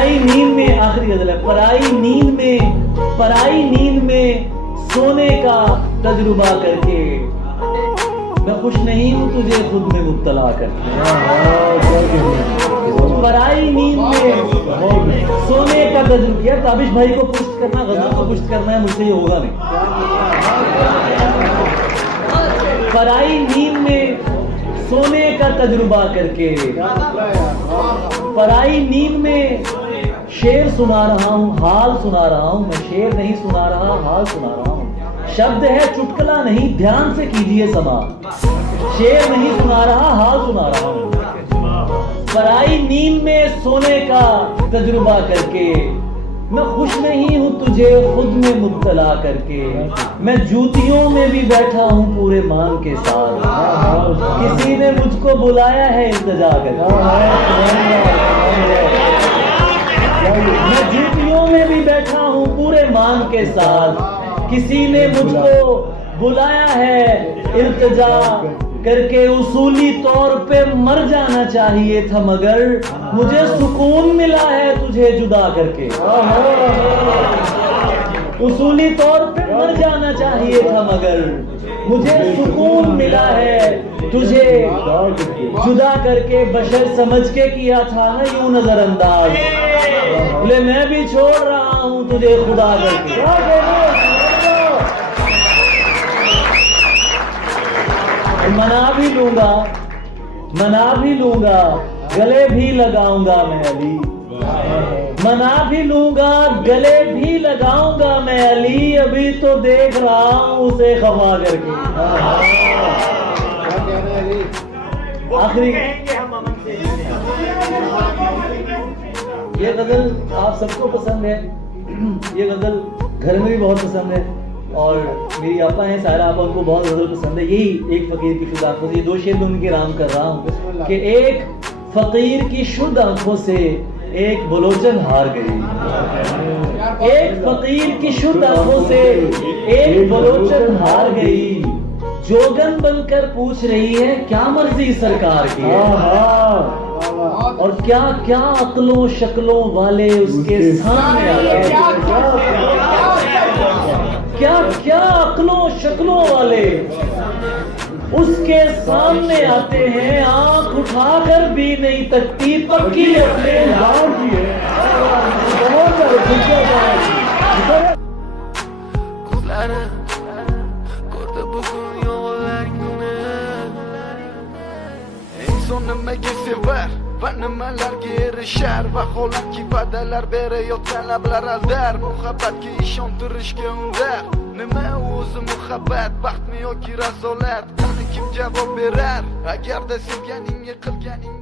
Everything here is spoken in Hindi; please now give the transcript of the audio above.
पराई नींद में, आखिरी गजल है, पराई नींद में सोने का तजुर्बा करके मैं खुश नहीं हूँ तुझे खुद में मुब्तला करके। पराई नींद में सोने का तजुर्बा। यार ताबिश भाई को पुष्ट करना, गजल को पुष्ट करना है, मुझसे ये होगा नहीं। पराई नींद में सोने का तजुर्बा करके, पराई नींद में शेर सुना रहा हूँ, हाल सुना रहा हूँ। मैं शेर नहीं सुना रहा, हाल सुना रहा हूँ। शब्द है चुटकुला नहीं, ध्यान से कीजिए समा। शेर नहीं सुना रहा, हाल सुना रहा हूँ। पराई नींद में सोने का तजुर्बा करके मैं खुश नहीं हूँ तुझे खुद में मुब्तला करके। मैं जूतियों में भी बैठा हूँ पूरे मान के साथ, किसी ने मुझको बुलाया है इंतजार करके। मैं जूतियों में भी बैठा हूँ पूरे मान के साथ, किसी ने मुझको बुलाया है इल्तिजा करके। उसूली तौर पे मर जाना चाहिए था मगर मुझे सुकून मिला है तुझे जुदा करके। उसूली तौर पे मर जाना चाहिए था मगर मुझे सुकून मिला है तुझे जुदा करके। बशर समझ के किया था ना यूं नजरअंदाज, बोले मैं भी छोड़ रहा हूँ तुझे खुदा करके। मना भी लूंगा गले भी लगाऊंगा मैं अली। मना भी लूंगा गले भी लगाऊंगा मैं अली। अभी तो देख रहा हूं उसे खफा करके। आखिरी ये गजल आप सबको पसंद है, ये गजल घर में भी बहुत पसंद है और मेरी आपा है सारा आपा, उनको बहुत गजल पसंद है। यही एक फकीर की शुद्ध आंखों से, ये दो शेर में उनके राम कर रहा हूँ कि एक फकीर की शुद्ध आंखों से एक बलोचन हार गई। एक फकीर की शुद्ध आंखों से एक बलोचन हार गई। जोगन बनकर पूछ रही है क्या मर्जी सरकार की है, और क्या क्या अक्लों शक्लों वाले उसके सामने आ गए। क्या क्या अक्लों शक्लों वाले उसके सामने आते हैं, आंख उठाकर भी नहीं तकती पक्की अपने गांव की है। Nimaga sevar va nimalarga erishar, vaholanki va'dalar berayotgan lablar aldar. Muhabbatga ishontirishga undar, nima o'zi muhabbat, baxtmi yoki razolat? Qani kim javob berar? Agarda sevganingga qilganing